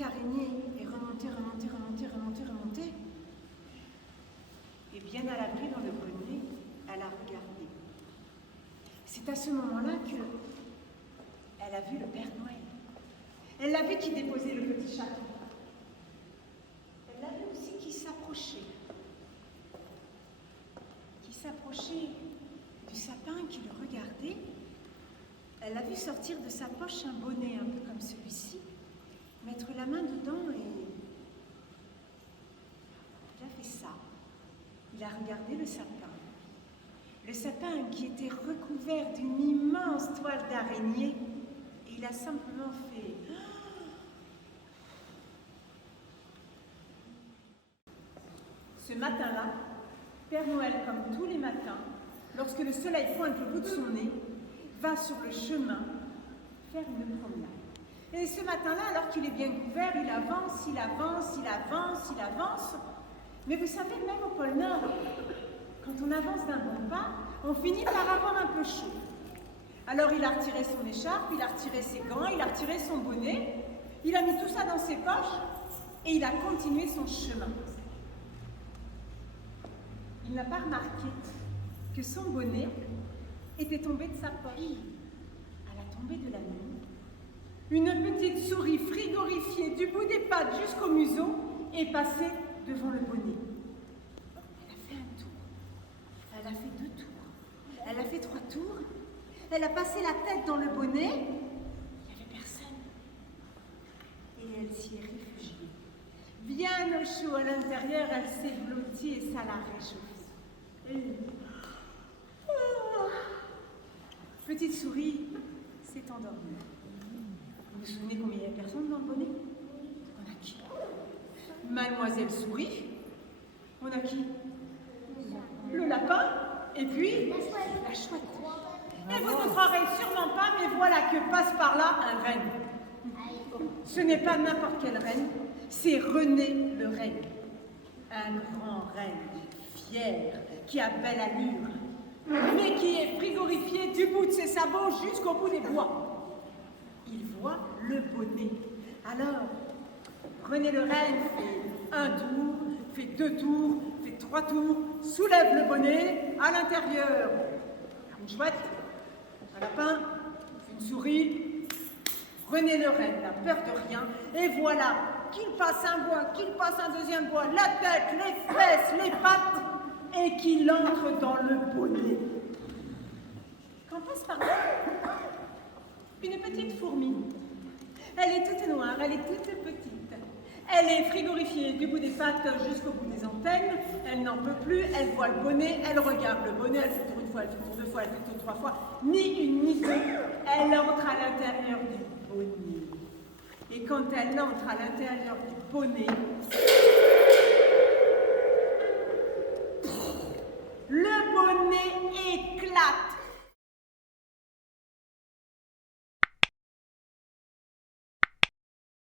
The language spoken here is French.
petite araignée est remontée, remontée, remontée, remontée, remontée. Et bien à l'abri dans le grenier, elle a regardé. C'est à ce moment-là qu'elle a vu le Père Noël. Elle l'a vu qui déposait le petit chapeau. Elle l'a vu aussi qui s'approchait. Qui s'approchait du sapin, qui le regardait. Elle l'a vu sortir de sa poche un bonnet un peu comme celui-ci, mettre la main dedans et il a fait ça. Il a regardé le sapin. Le sapin qui était recouvert d'une immense toile d'araignée et il a simplement fait... Ce matin-là, Père Noël, comme tous les matins, lorsque le soleil pointe le bout de son nez, va sur le chemin faire une promenade. Et ce matin-là, alors qu'il est bien couvert, il avance, il avance, il avance, il avance. Mais vous savez, même au pôle Nord, quand on avance d'un bon pas, on finit par avoir un peu chaud. Alors il a retiré son écharpe, il a retiré ses gants, il a retiré son bonnet, il a mis tout ça dans ses poches et il a continué son chemin. Il n'a pas remarqué que son bonnet était tombé de sa poche. À la tombée de la nuit, une petite souris frigorifiée du bout des pattes jusqu'au museau est passée devant le bonnet. Elle a fait un tour, elle a fait 2 tours, elle a fait 3 tours, elle a passé la tête dans le bonnet, il n'y avait personne. Et elle s'y est réfugiée. Bien au chaud à l'intérieur, elle s'est blottie et ça l'a réchauffée. Petite souris s'est endormie. Vous vous souvenez combien il y a de personnes dans le bonnet? On a qui? Mademoiselle Souris. On a qui? Le lapin. Et puis la chouette. Et vous ne croirez sûrement pas, mais voilà que passe par là un renne. Ce n'est pas n'importe quel renne, c'est René le renne. Un grand renne, fier, qui a belle allure, mais qui est frigorifié du bout de ses sabots jusqu'au bout des bois. Il voit le bonnet. Alors, René le renne fait 1 tour, fait 2 tours, fait 3 tours, soulève le bonnet à l'intérieur. Une chouette, un lapin, une souris. René le renne n'a peur de rien, et voilà qu'il passe un bois, qu'il passe un deuxième bois, la tête, les fesses, les pattes, et qu'il entre dans le bonnet. Quand passe par là, une petite fourmi. Elle est toute noire, elle est toute petite. Elle est frigorifiée du bout des pattes jusqu'au bout des antennes. Elle n'en peut plus, elle voit le bonnet, elle regarde le bonnet, elle fait tour 1 fois, elle fait tour 2 fois, elle fait tour 3 fois. Ni une ni deux, elle entre à l'intérieur du bonnet. Et quand elle entre à l'intérieur du bonnet,